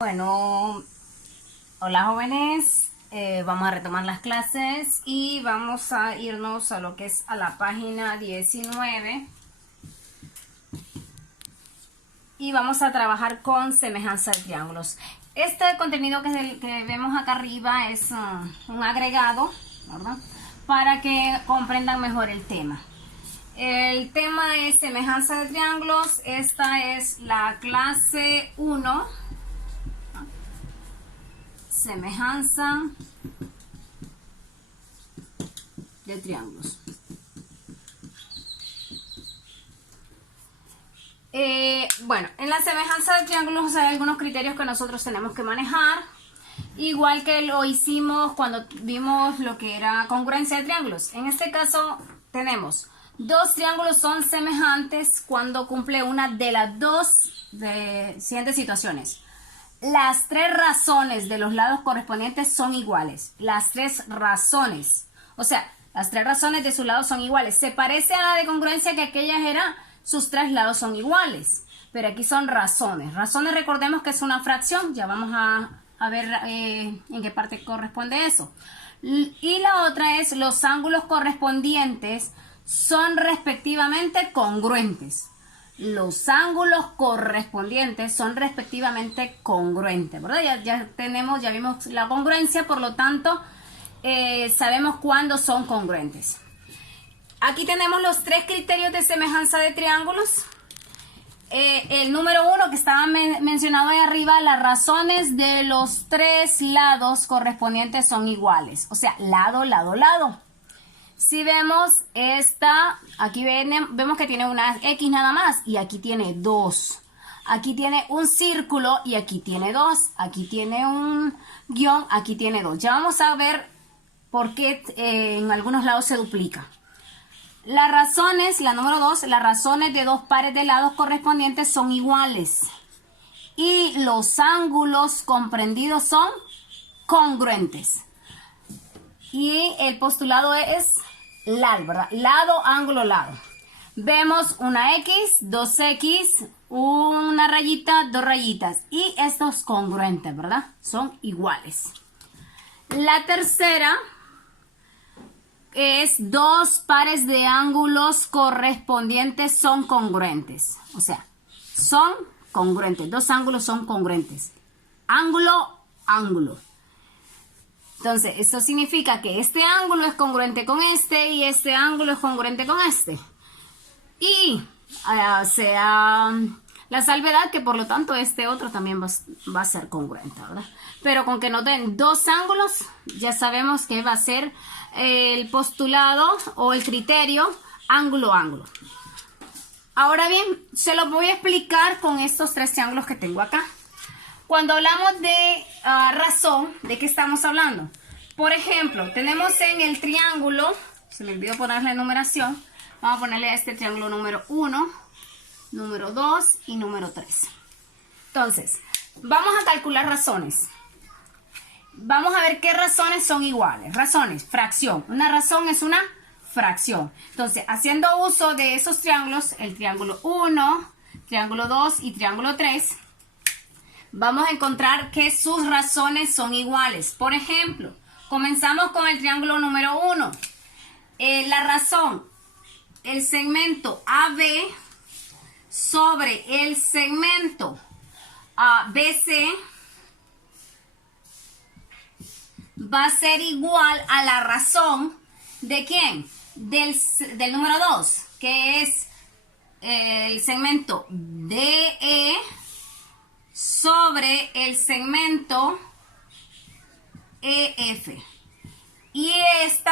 Bueno, hola jóvenes, vamos a retomar las clases y vamos a irnos a lo que es a la página 19 y vamos a trabajar con semejanza de triángulos. Este contenido que vemos acá arriba es un agregado, ¿verdad? Para que comprendan mejor el tema. El tema es semejanza de triángulos. Esta es la clase 1. Semejanza de triángulos. Bueno, en la semejanza de triángulos hay algunos criterios que nosotros tenemos que manejar, igual que lo hicimos cuando vimos lo que era congruencia de triángulos. En este caso tenemos dos triángulos son semejantes cuando cumple una de las dos siguientes situaciones. Las tres razones de los lados correspondientes son iguales. Las tres razones. O sea, las tres razones de sus lados son iguales. Se parece a la de congruencia que aquellas eran, sus tres lados son iguales. Pero aquí son razones. Razones, recordemos que es una fracción. Ya vamos a ver en qué parte corresponde eso. Y la otra es los ángulos correspondientes son respectivamente congruentes. Los ángulos correspondientes son respectivamente congruentes, ¿verdad? Ya vimos la congruencia, por lo tanto, sabemos cuándo son congruentes. Aquí tenemos los tres criterios de semejanza de triángulos. El número 1 que estaba mencionado ahí arriba, las razones de los tres lados correspondientes son iguales. O sea, lado, lado, lado. Si vemos esta, aquí vemos que tiene una X nada más y aquí tiene dos. Aquí tiene un círculo y aquí tiene dos. Aquí tiene un guión, aquí tiene dos. Ya vamos a ver por qué en algunos lados se duplica. Las razones, la número 2, las razones de dos pares de lados correspondientes son iguales. Y los ángulos comprendidos son congruentes. Y el postulado es LAL, ¿verdad? Lado, ángulo, lado. Vemos una X, dos X, una rayita, dos rayitas. Y estos congruentes, ¿verdad? Son iguales. La tercera es dos pares de ángulos correspondientes son congruentes. O sea, son congruentes. Dos ángulos son congruentes. Ángulo, ángulo. Entonces, esto significa que este ángulo es congruente con este y este ángulo es congruente con este. Y sea la salvedad que por lo tanto este otro también va a ser congruente, ¿verdad? Pero con que nos den dos ángulos, ya sabemos que va a ser el postulado o el criterio ángulo, ángulo. Ahora bien, se los voy a explicar con estos tres triángulos que tengo acá. Cuando hablamos de razón, ¿de qué estamos hablando? Por ejemplo, tenemos en el triángulo, se me olvidó ponerle numeración, vamos a ponerle a este triángulo número 1, número 2 y número 3. Entonces, vamos a calcular razones. Vamos a ver qué razones son iguales. Razones, fracción. Una razón es una fracción. Entonces, haciendo uso de esos triángulos, el triángulo 1, triángulo 2 y triángulo 3, vamos a encontrar que sus razones son iguales. Por ejemplo, comenzamos con el triángulo número 1. La razón, el segmento AB sobre el segmento BC va a ser igual a la razón de ¿quién? Del número 2, que es el segmento DE sobre el segmento EF. Y este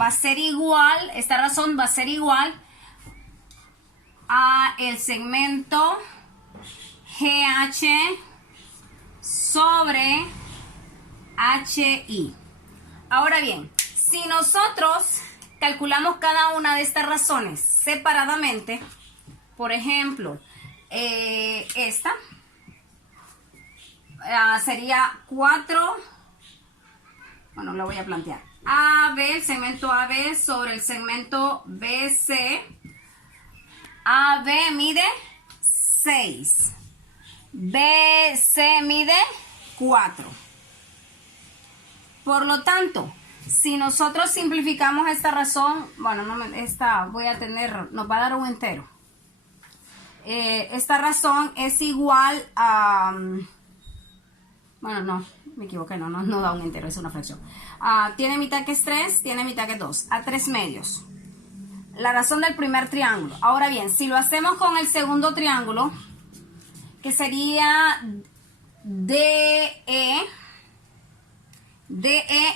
va a ser igual, esta razón va a ser igual a el segmento GH sobre HI. Ahora bien, si nosotros calculamos cada una de estas razones separadamente, por ejemplo, esta sería 4, bueno, lo voy a plantear. AB, el segmento AB sobre el segmento BC. AB mide 6. BC mide 4. Por lo tanto, si nosotros simplificamos esta razón, bueno, nos va a dar un entero. Esta razón es igual a, bueno, no, me equivoqué, no da un entero, es una fracción. Tiene mitad que es 3, tiene mitad que es 2, a 3 medios. La razón del primer triángulo. Ahora bien, si lo hacemos con el segundo triángulo, que sería DE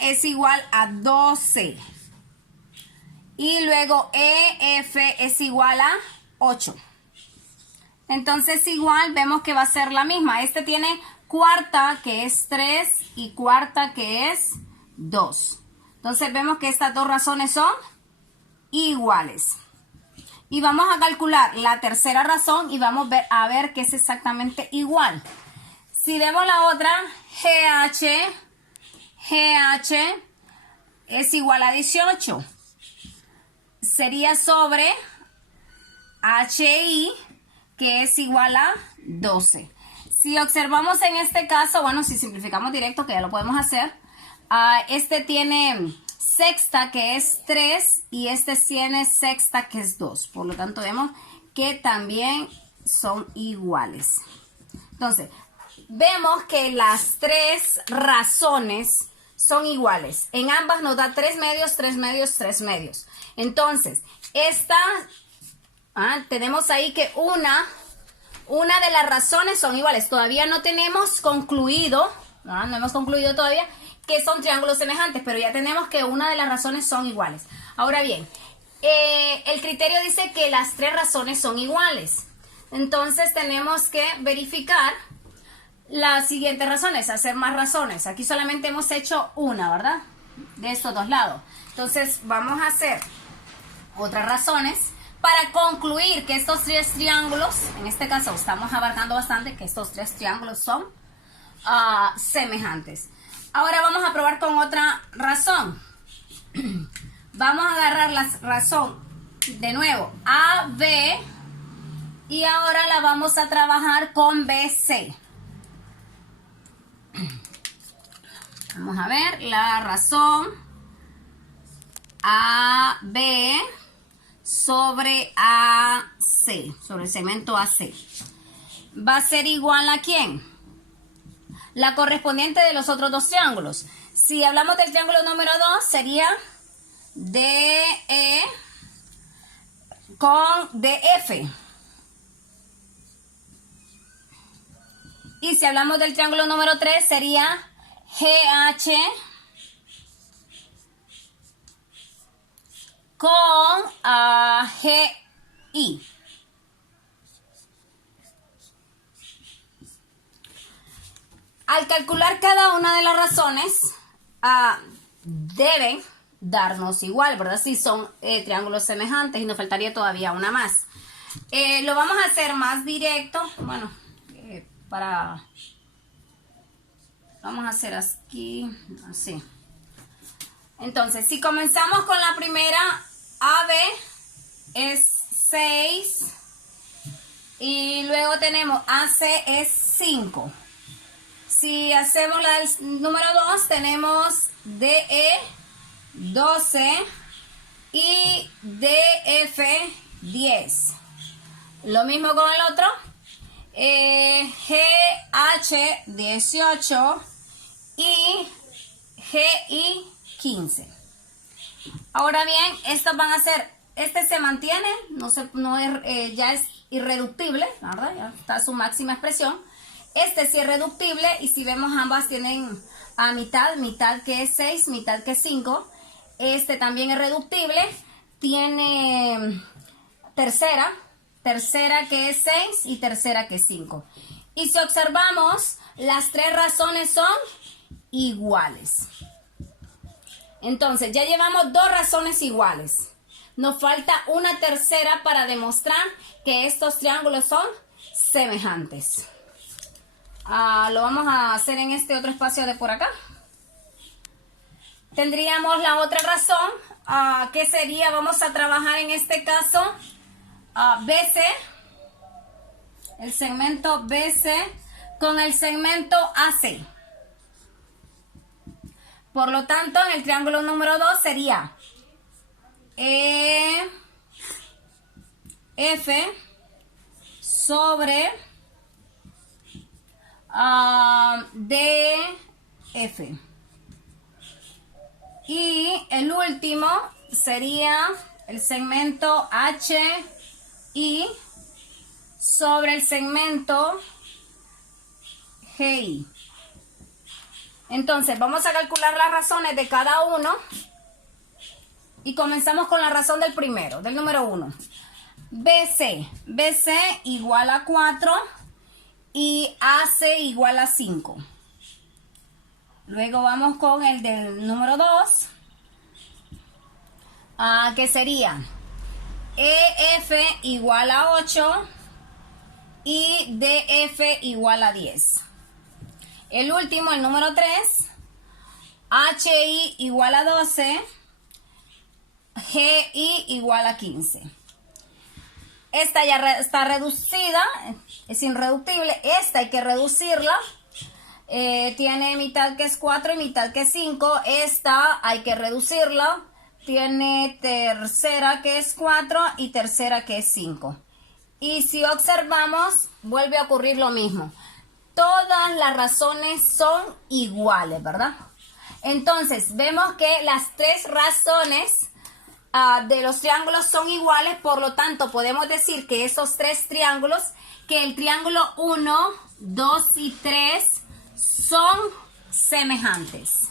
es igual a 12. Y luego EF es igual a 8. Entonces igual vemos que va a ser la misma. Este tiene cuarta que es 3 y cuarta que es 2. Entonces vemos que estas dos razones son iguales. Y vamos a calcular la tercera razón y vamos a ver que es exactamente igual. Si vemos la otra, GH es igual a 18. Sería sobre HI, que es igual a 12. Si observamos en este caso, bueno, si simplificamos directo, que ya lo podemos hacer, este tiene sexta, que es 3, y este tiene sexta, que es 2. Por lo tanto, vemos que también son iguales. Entonces, vemos que las tres razones son iguales. En ambas nos da 3 medios, 3 medios, 3 medios. Entonces, tenemos ahí que una de las razones son iguales. Todavía no tenemos concluido, no hemos concluido todavía que son triángulos semejantes, pero ya tenemos que una de las razones son iguales. Ahora bien, el criterio dice que las tres razones son iguales. Entonces tenemos que verificar las siguientes razones, hacer más razones. Aquí solamente hemos hecho una, ¿verdad? De estos dos lados. Entonces vamos a hacer otras razones para concluir que estos tres triángulos, en este caso estamos abarcando bastante, que estos tres triángulos son semejantes. Ahora vamos a probar con otra razón. Vamos a agarrar la razón de nuevo AB y ahora la vamos a trabajar con BC. Vamos a ver la razón AB sobre AC, sobre el segmento AC. ¿Va a ser igual a quién? La correspondiente de los otros dos triángulos. Si hablamos del triángulo número 2, sería DE con DF. Y si hablamos del triángulo número 3, sería GH con GI. Al calcular cada una de las razones, deben darnos igual, ¿verdad? Si son triángulos semejantes, y nos faltaría todavía una más. Lo vamos a hacer más directo. Bueno, vamos a hacer aquí, así. Entonces, si comenzamos con la primera, AB es 6. Y luego tenemos AC es 5. Si hacemos la del número 2, tenemos DE 12 y DF 10. Lo mismo con el otro. GH 18 y GI 15. Ahora bien, estos van a ser, este se mantiene, ya es irreductible, ¿verdad? Ya está a su máxima expresión. Este sí es reductible, y si vemos ambas tienen a mitad que es 6, mitad que es 5. Este también es reductible, tiene tercera que es 6 y tercera que es 5. Y si observamos, las tres razones son iguales. Entonces ya llevamos dos razones iguales. Nos falta una tercera para demostrar que estos triángulos son semejantes. Lo vamos a hacer en este otro espacio de por acá. Tendríamos la otra razón, que sería, vamos a trabajar en este caso BC, el segmento BC con el segmento AC. Por lo tanto, en el triángulo número 2 sería EF sobre DF. Y el último sería el segmento HI sobre el segmento GI. Entonces, vamos a calcular las razones de cada uno. Y comenzamos con la razón del primero, del número 1. BC igual a 4 y AC igual a 5. Luego vamos con el del número 2, que sería EF igual a 8 y DF igual a 10. El último, el número 3, HI igual a 12, GI igual a 15. Esta ya está reducida, es irreductible. Esta hay que reducirla. Tiene mitad que es 4 y mitad que es 5. Esta hay que reducirla. Tiene tercera que es 4 y tercera que es 5. Y si observamos, vuelve a ocurrir lo mismo. Todas las razones son iguales, ¿verdad? Entonces, vemos que las tres razones de los triángulos son iguales, por lo tanto podemos decir que esos tres triángulos, que el triángulo 1, 2 y 3 son semejantes.